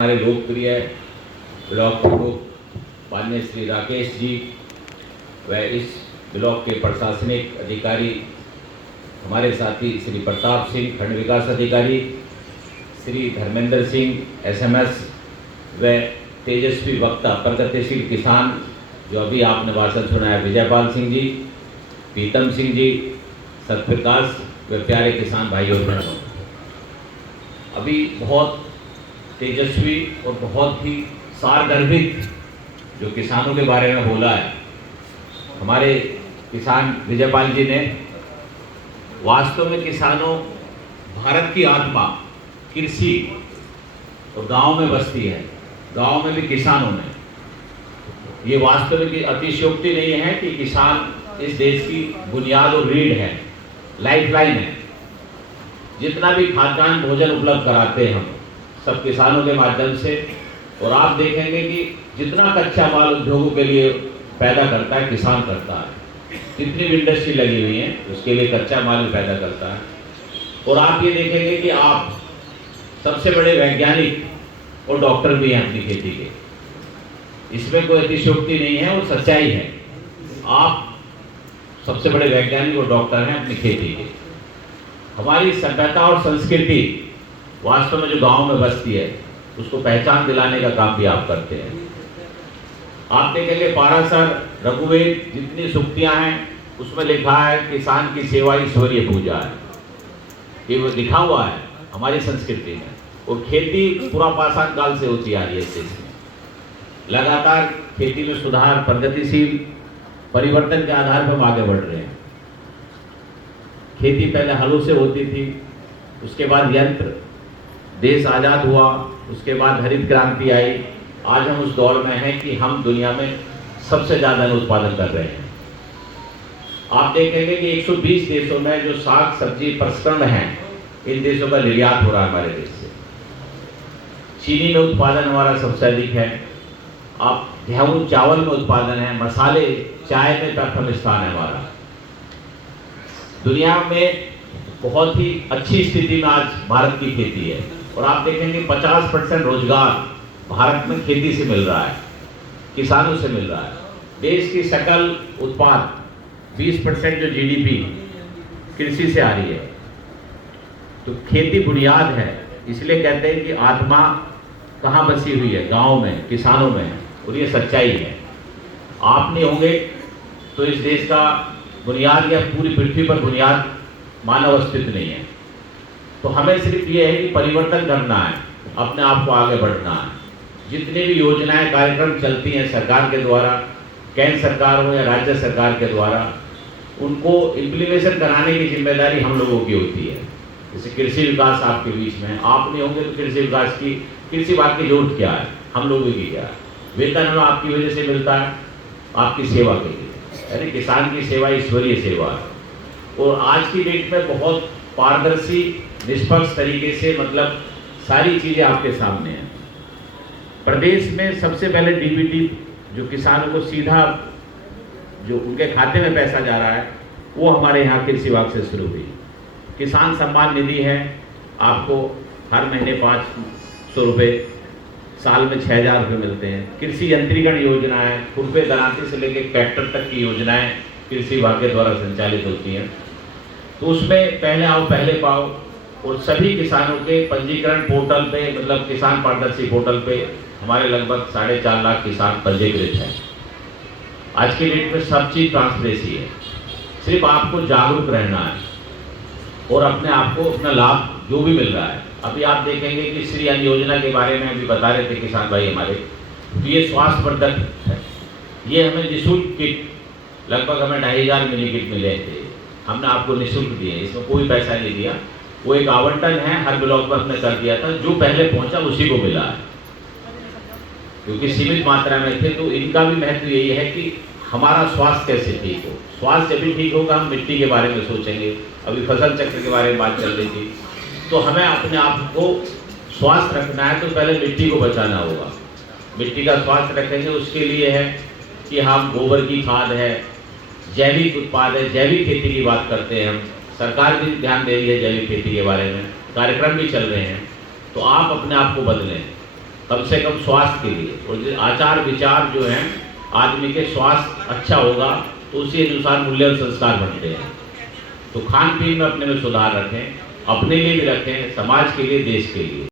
हमारे लोकप्रिय ब्लॉक प्रमुख माननीय श्री राकेश जी व इस ब्लॉक के प्रशासनिक अधिकारी हमारे साथी श्री प्रताप सिंह खंड विकास अधिकारी, श्री धर्मेंद्र सिंह एसएमएस व तेजस्वी वक्ता प्रगतिशील किसान जो अभी आपने भाषण सुना है, विजयपाल सिंह जी, प्रीतम सिंह जी, सतप्रकाश व प्यारे किसान भाइयों बहनों, अभी बहुत तेजस्वी और बहुत ही सारगर्भित जो किसानों के बारे में बोला है हमारे किसान विजयपाल जी ने। वास्तव में किसानों भारत की आत्मा कृषि और गांव में बसती है, गांव में भी किसानों में। ये वास्तव में अतिशयोक्ति नहीं है कि किसान इस देश की बुनियाद और रीढ़ है, लाइफलाइन है। जितना भी खाद्यान्न भोजन उपलब्ध कराते हैं हम सब किसानों के माध्यम से, और आप देखेंगे कि जितना कच्चा माल उद्योगों के लिए पैदा करता है किसान करता है। जितनी भी इंडस्ट्री लगी हुई है उसके लिए कच्चा माल भी पैदा करता है। और आप ये देखेंगे कि आप सबसे बड़े वैज्ञानिक और डॉक्टर भी हैं अपनी खेती के, इसमें कोई अतिशयोक्ति नहीं है और सच्चाई है। आप सबसे बड़े वैज्ञानिक और डॉक्टर हैं अपनी खेती के। हमारी सभ्यता और संस्कृति वास्तव में जो गांव में बसती है उसको पहचान दिलाने का काम भी आप करते हैं। आप देखेंगे पाराशर रघुवेद जितनी सूक्तियां हैं उसमें लिखा है किसान की सेवा ईश्वरीय पूजा है, ये वो लिखा हुआ है हमारी संस्कृति में। और खेती पूरा पाषाण काल से होती आ रही है इस देश में। लगातार खेती में सुधार, प्रगतिशील परिवर्तन के आधार पर हम आगे बढ़ रहे हैं। खेती पहले हलों से होती थी, उसके बाद यंत्र, देश आज़ाद हुआ, उसके बाद हरित क्रांति आई। आज हम उस दौर में हैं कि हम दुनिया में सबसे ज़्यादा उत्पादन कर रहे हैं। आप देखेंगे कि 120 देशों में जो साग सब्जी प्रसंस्करण हैं, इन देशों का निर्यात हो रहा है हमारे देश से। चीनी में उत्पादन हमारा सबसे अधिक है। आप गेहूँ चावल में उत्पादन है, मसाले चाय में प्रथम स्थान है हमारा। दुनिया में बहुत ही अच्छी स्थिति में आज भारत की खेती है। और आप देखेंगे 50% रोजगार भारत में खेती से मिल रहा है, किसानों से मिल रहा है। देश की सकल उत्पाद 20% जो जीडीपी कृषि से आ रही है। तो खेती बुनियाद है। इसलिए कहते हैं कि आत्मा कहाँ बसी हुई है, गांव में, किसानों में, और ये सच्चाई है। आप नहीं होंगे तो इस देश का बुनियाद या पूरी पृथ्वी पर बुनियाद मानव अस्तित्व नहीं है। तो हमें सिर्फ ये है कि परिवर्तन करना है, अपने आप को आगे बढ़ना है। जितनी भी योजनाएं कार्यक्रम चलती हैं सरकार के द्वारा, केंद्र सरकार हो या राज्य सरकार के द्वारा, उनको इम्प्लीमेशन कराने की जिम्मेदारी हम लोगों की होती है। जैसे कृषि विकास आपके बीच में, आप नहीं होंगे तो कृषि विकास की, कृषि विभाग की जरूरत क्या है, हम लोगों की क्या है। वेतन हमें आपकी वजह से मिलता है, आपकी सेवा के लिए। यानी किसान की सेवा ईश्वरीय सेवा है। और आज की डेट में बहुत पारदर्शी निष्पक्ष तरीके से मतलब सारी चीज़ें आपके सामने हैं। प्रदेश में सबसे पहले डीबीटी जो किसानों को सीधा जो उनके खाते में पैसा जा रहा है वो हमारे यहाँ कृषि विभाग से शुरू हुई। किसान सम्मान निधि है, आपको हर महीने 500 रुपये, साल में 6,000 रुपये मिलते हैं। कृषि यंत्रीकरण योजना है, खुरपे दरांती से लेकर ट्रैक्टर तक की योजनाएं कृषि विभाग के द्वारा संचालित होती हैं। तो उसमें पहले आओ पहले पाओ, और सभी किसानों के पंजीकरण पोर्टल पे, मतलब किसान पारदर्शी पोर्टल पे हमारे लगभग 4.5 लाख किसान पंजीकृत हैं। आज की डेट में सब चीज़ ट्रांसपेरेंसी है। सिर्फ आपको जागरूक रहना है और अपने आप को अपना लाभ जो भी मिल रहा है। अभी आप देखेंगे कि श्री अन्न योजना के बारे में अभी बता रहे थे किसान भाई हमारे, तो ये स्वास्थ्यवर्धक है। ये हमें निःशुल्क किट, लगभग हमें 2,500 मिली किट मिले थे, हमने आपको निःशुल्क दिए, इसमें कोई पैसा नहीं दिया। वो एक आवंटन है, हर ब्लॉक में हमने कर दिया था, जो पहले पहुंचा उसी को मिला है, क्योंकि सीमित मात्रा में थे। तो इनका भी महत्व यही है कि हमारा स्वास्थ्य कैसे ठीक हो। स्वास्थ्य जब भी ठीक होगा हम मिट्टी के बारे में सोचेंगे। अभी फसल चक्र के बारे में बात चल रही थी, तो हमें अपने आप को स्वास्थ्य रखना है तो पहले मिट्टी को बचाना होगा। मिट्टी का स्वास्थ्य रखेंगे उसके लिए है कि हम गोबर की खाद है, जैविक उत्पाद है, जैविक खेती की बात करते हैं हम। सरकार भी ध्यान दे रही है जैविक खेती के बारे में, कार्यक्रम भी चल रहे हैं। तो आप अपने आप को बदलें, कम से कम स्वास्थ्य के लिए। और जो आचार विचार जो हैं, आदमी के स्वास्थ्य अच्छा होगा तो उसी अनुसार मूल्य और संस्कार बनते हैं। तो खान पीन में अपने में सुधार रखें, अपने लिए भी रखें, समाज के लिए, देश के लिए।